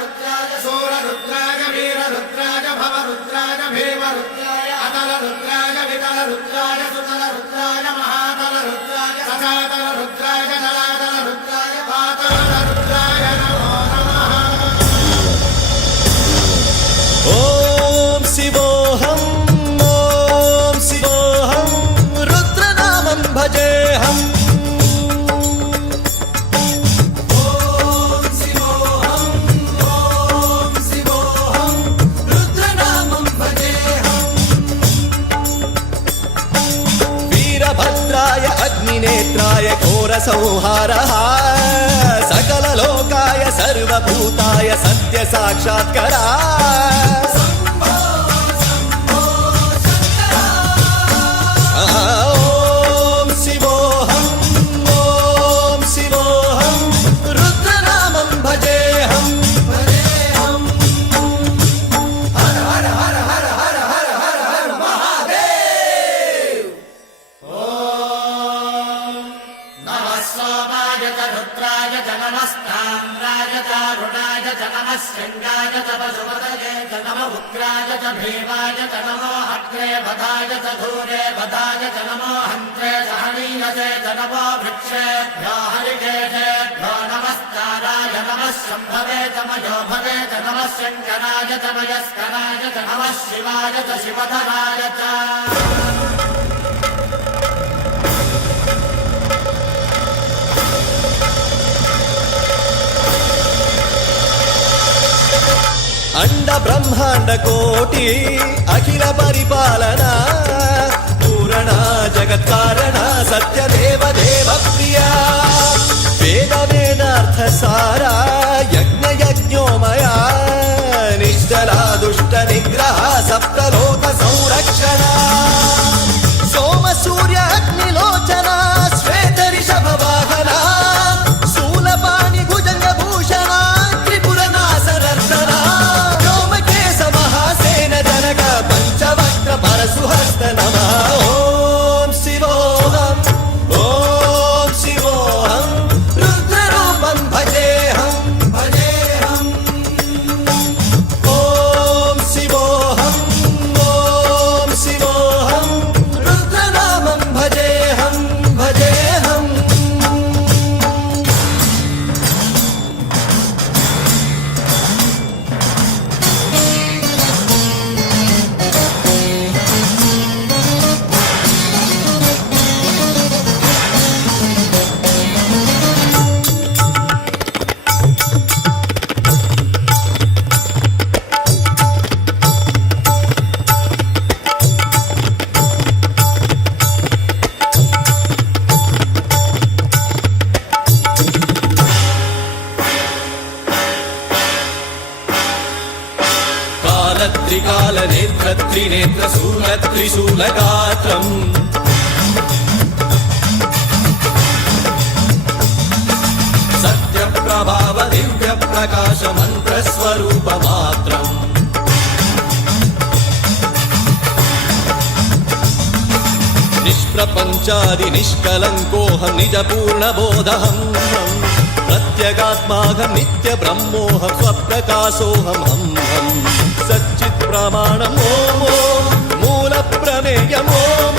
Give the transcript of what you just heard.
रुद्राय सूररुद्राय वीररुद्राय भवरुद्राय भीमरुद्राय अतलरुद्राय वितलरुद्राय सुतलरुद्राय महातलरुद्राय सचातलरुद्राय जलातलरुद्राय पातलरुद्राय नमो नमः। ओम शिवोऽहं रुद्रनामं भजेऽहम्। वीरभद्राय अग्निनेत्राय घोरसंहारः सकललोकाय सर्वभूताय सत्यसाक्षात्करा। ओम शिवोऽहं रुद्रनामं भजेऽहम्। हर हर हर हर हर हर हर हर महादेव। ओम नमः सोमाय च रुद्राय च नमस्ताम्राय च अरुणाय च नमः शृङ्गाय च पशुपतये च नमः उग्राय च भीमाय च नमो अग्रे वधाय च धूरे वधाय च नमो हन्त्रे सहनीयसे च नमो वृक्षेभ्यो हरिकेशेभ्यो नमस्काराय नमः शम्भवे च मयोभवे च नमः शङ्कराय च मयस्कराय च नमः शिवाय च शिवधराय च। अंड ब्रह्मांड कोटि अखिल परिपालना पूरणा जगत्कारणा सत्यदेव देव प्रिया वेद वेदार्थ सारा यज्ञ यज्ञोमया निश्चला दुष्ट निग्रह सप्तलोक संरक्षणा सोम सूर्य अग्निलोचना श्वेत ऋषभ वाहना शूलपाणि भुजंग भूषणा त्रिपुर नासनर्तना पंचवक्त्र परशुहस्त नमः। ओम शिवोऽहं रुद्ररूपं भजेऽहम्। ओम शिवोऽहं रुद्रनामं भजेऽहम्। त्रिकाल नेत्र त्रिनेत्र शूल त्रिशूलगात्रम् सत्यप्रभाव दिव्य प्रकाश मंत्र स्वरूप मात्रम् निष्प्रपंचादि निष्कलंकोऽहं निज पूर्ण बोधहं प्रत्यगात्माहं नित्य ब्रह्मोऽहं स्वप्रकाशोऽहं सच्चित् प्रमाणम् ओम मूल प्रमेयम् ओम